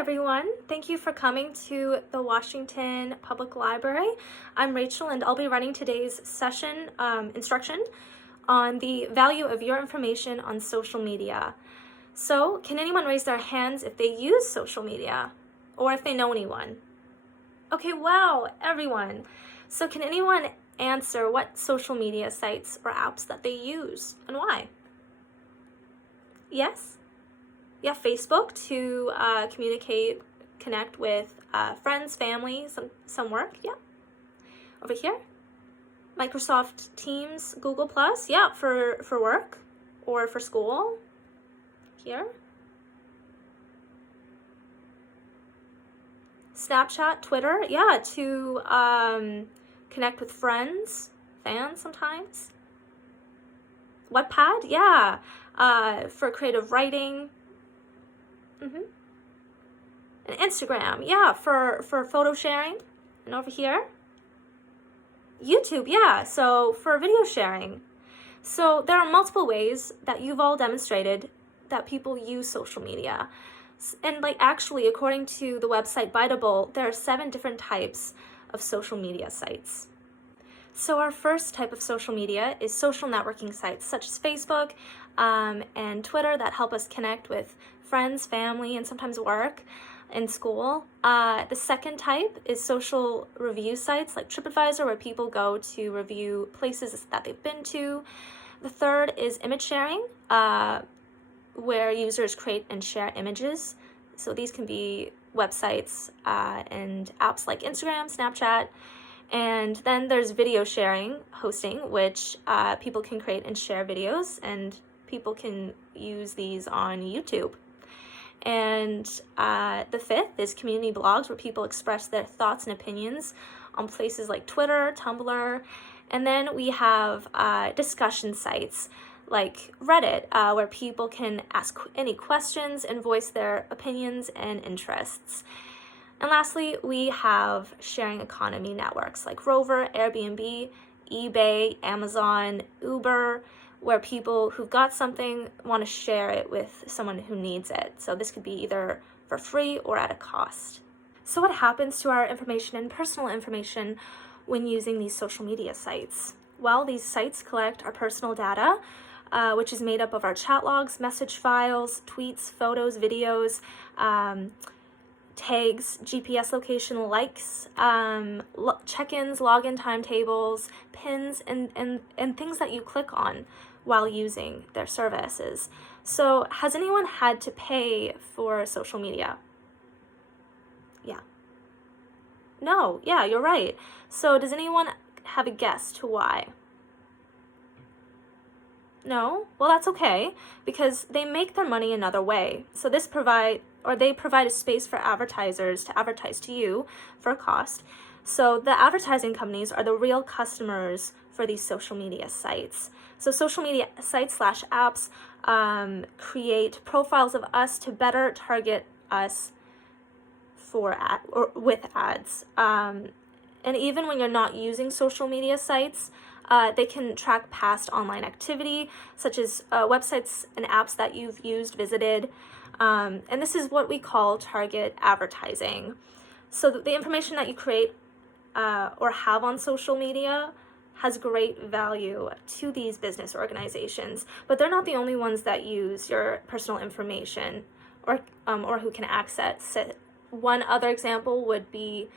everyone. Thank you for coming to the Washington Public Library. I'm Rachel and I'll be running today's session instruction on the value of your information on social media. So, can anyone raise their hands if they use social media or if they know anyone? Okay, wow, everyone. So can anyone answer what social media sites or apps that they use and why? Yes? Yeah, Facebook to connect with friends, family, some work. Yeah. Over here. Microsoft Teams, Google Plus. Yeah, for work or for school. Here. Snapchat, Twitter. Yeah, to connect with friends, fans sometimes. Wattpad. Yeah, for creative writing. And Instagram, yeah, for photo sharing. And over here, YouTube, yeah, so for video sharing. So there are multiple ways that you've all demonstrated that people use social media. And actually, according to the website Biteable, there are 7 different types of social media sites. So our first type of social media is social networking sites such as Facebook and Twitter that help us connect with friends, family, and sometimes work in school. The second type is social review sites like TripAdvisor, where people go to review places that they've been to. The third is image sharing, where users create and share images. So these can be websites and apps like Instagram, Snapchat. And then there's video sharing, hosting, which people can create and share videos, and people can use these on YouTube. And the fifth is community blogs, where people express their thoughts and opinions on places like Twitter, Tumblr. And then we have discussion sites like Reddit, where people can ask any questions and voice their opinions and interests. And lastly, we have sharing economy networks like Rover, Airbnb, eBay, Amazon, Uber, where people who've got something want to share it with someone who needs it. So this could be either for free or at a cost. So what happens to our information and personal information when using these social media sites? Well, these sites collect our personal data, which is made up of our chat logs, message files, tweets, photos, videos, tags, GPS location, likes, check-ins, login timetables, pins, and things that you click on while using their services. So has anyone had to pay for social media? Yeah. No, yeah, you're right. So does anyone have a guess to why? No? Well, that's okay, because they make their money another way. So they provide a space for advertisers to advertise to you for a cost. So the advertising companies are the real customers for these social media sites. So social media sites / apps create profiles of us to better target us with ads. And even when you're not using social media sites, they can track past online activity, such as websites and apps that you've used, visited. And this is what we call target advertising. So the information that you create or have on social media has great value to these business organizations, but they're not the only ones that use your personal information or who can access it. One other example would be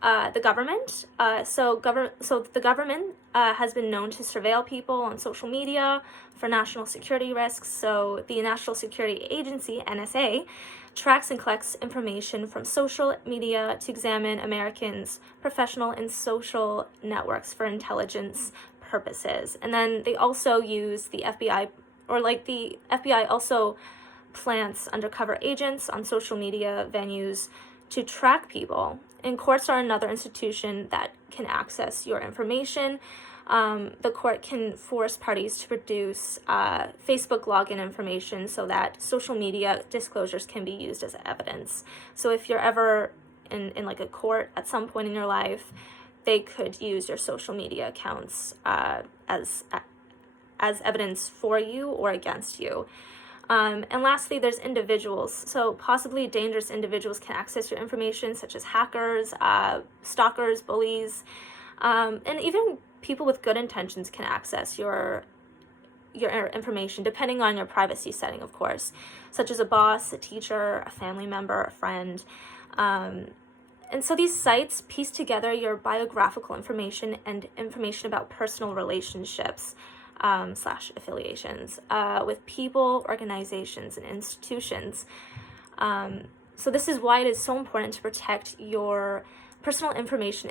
the government. So the government has been known to surveil people on social media for national security risks. So the National Security Agency, NSA, tracks and collects information from social media to examine Americans' professional and social networks for intelligence purposes. And then they also use the FBI, the FBI also plants undercover agents on social media venues to track people. And courts are another institution that can access your information. The court can force parties to produce Facebook login information so that social media disclosures can be used as evidence. So if you're ever in a court at some point in your life, they could use your social media accounts as evidence for you or against you. And lastly, there's individuals. So possibly dangerous individuals can access your information, such as hackers, stalkers, bullies, and even people with good intentions can access your information, depending on your privacy setting, of course, such as a boss, a teacher, a family member, a friend. And so these sites piece together your biographical information and information about personal relationships / affiliations with people, organizations, and institutions. So this is why it is so important to protect your personal information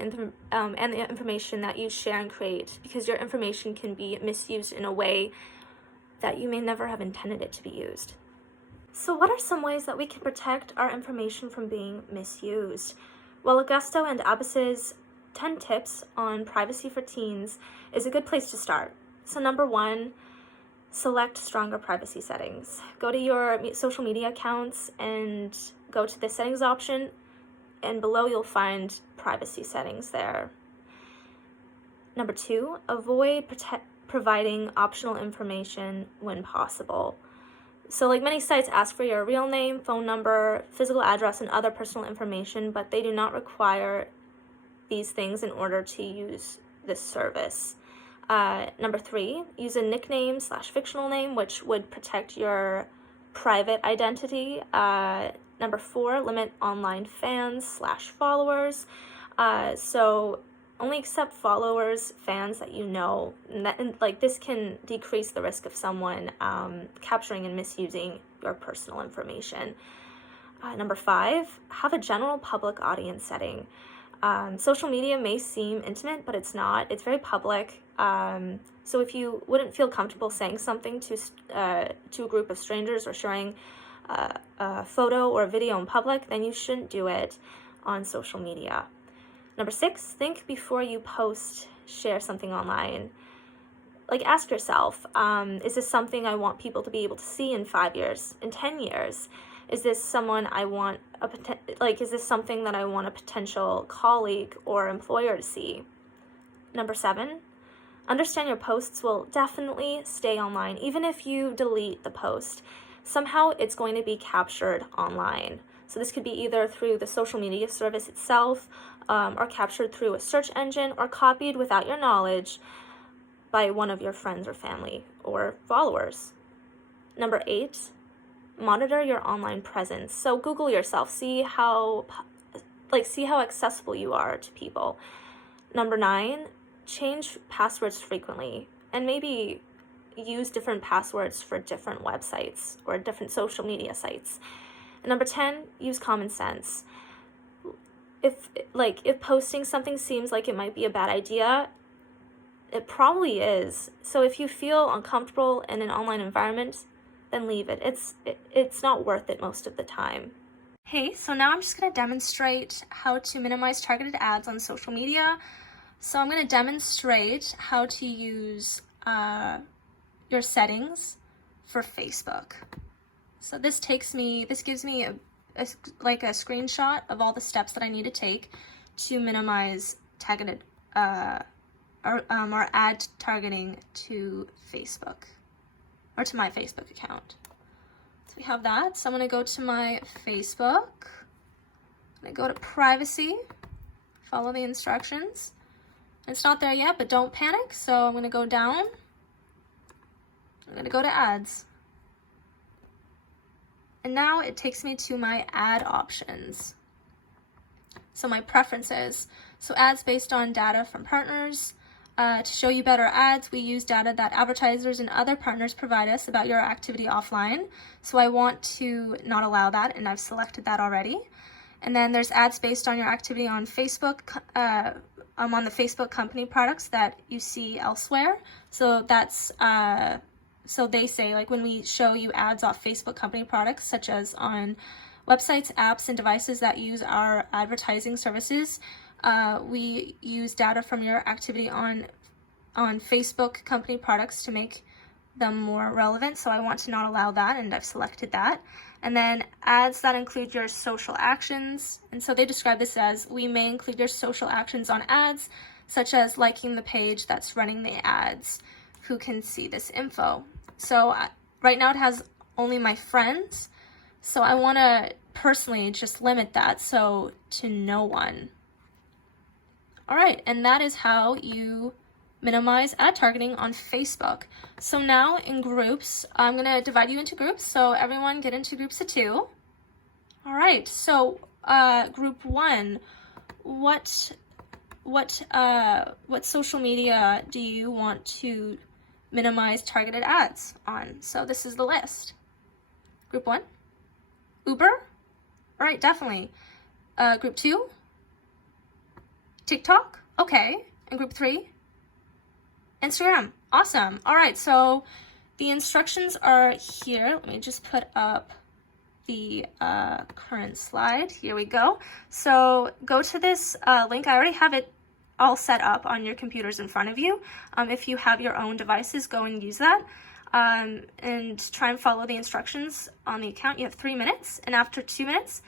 and the information that you share and create, because your information can be misused in a way that you may never have intended it to be used. So what are some ways that we can protect our information from being misused? Well, Augusto and Abbas's 10 tips on privacy for teens is a good place to start. So number 1, select stronger privacy settings. Go to your social media accounts and go to the settings option, and below you'll find privacy settings there. Number 2, avoid providing optional information when possible. So like many sites ask for your real name, phone number, physical address, and other personal information, but they do not require these things in order to use this service. Number 3, use a nickname / fictional name, which would protect your private identity. Number 4, limit online fans / followers. So only accept followers, fans that you know, and like this can decrease the risk of someone capturing and misusing your personal information. Number 5, have a general public audience setting. Social media may seem intimate, but it's not. It's very public. So if you wouldn't feel comfortable saying something to a group of strangers or sharing a photo or a video in public, then you shouldn't do it on social media. Number 6, think before you share something online. Like ask yourself, is this something I want people to be able to see in 5 years, in 10 years? Is this someone I want is this something that I want a potential colleague or employer to see? Number 7, understand your posts will definitely stay online. Even if you delete the post, somehow it's going to be captured online. So this could be either through the social media service itself, or captured through a search engine, or copied without your knowledge by one of your friends or family or followers. Number 8, monitor your online presence. So Google yourself, see how accessible you are to people. Number 9, change passwords frequently, and maybe use different passwords for different websites or different social media sites. And number 10, use common sense. If posting something seems like it might be a bad idea, it probably is. So if you feel uncomfortable in an online environment, then leave it. It's not worth it most of the time. Hey, so now I'm just going to demonstrate how to minimize targeted ads on social media. So I'm going to demonstrate how to use your settings for Facebook. So this gives me a screenshot of all the steps that I need to take to minimize targeted or ad targeting to Facebook, or to my Facebook account. So we have that. So I'm going to go to my Facebook. I'm going to go to privacy, follow the instructions. It's not there yet, but don't panic. So I'm going to go down. I'm going to go to ads. And now it takes me to my ad options. So my preferences. So ads based on data from partners. To show you better ads, we use data that advertisers and other partners provide us about your activity offline. So I want to not allow that, and I've selected that already. And then there's ads based on your activity on Facebook, on the Facebook company products that you see elsewhere. So that's, so they say, like, when we show you ads off Facebook company products, such as on websites, apps, and devices that use our advertising services, we use data from your activity on Facebook company products to make them more relevant. So I want to not allow that, and I've selected that. And then ads that include your social actions. And so they describe this as, we may include your social actions on ads, such as liking the page that's running the ads. Who can see this info? So right now it has only my friends. So I want to personally just limit that, so to no one. All right, and that is how you minimize ad targeting on Facebook. So now in groups, I'm gonna divide you into groups. So everyone get into groups of 2. All right, so group 1, what social media do you want to minimize targeted ads on? So this is the list. Group 1, Uber. All right, definitely. Group 2, TikTok. Okay. And group 3, Instagram. Awesome. All right, so the instructions are here. Let me just put up the current slide. Here we go. So go to this link. I already have it all set up on your computers in front of you. If you have your own devices, go and use that. And try and follow the instructions on the account. You have 3 minutes, and after 2 minutes,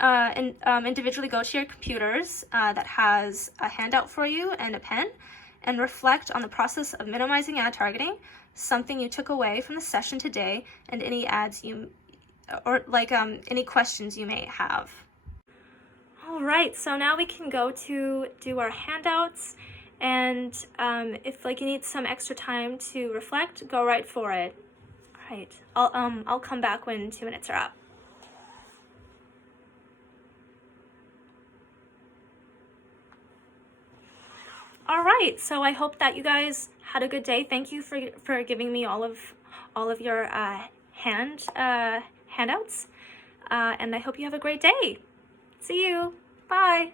individually go to your computers that has a handout for you and a pen, and reflect on the process of minimizing ad targeting, something you took away from the session today, and any ads you, or like any questions you may have. All right, so now we can go to do our handouts, and if like you need some extra time to reflect, go right for it. All right, I'll come back when 2 minutes are up. All right, so I hope that you guys had a good day. Thank you for giving me all of your handouts, and I hope you have a great day. See you. Bye.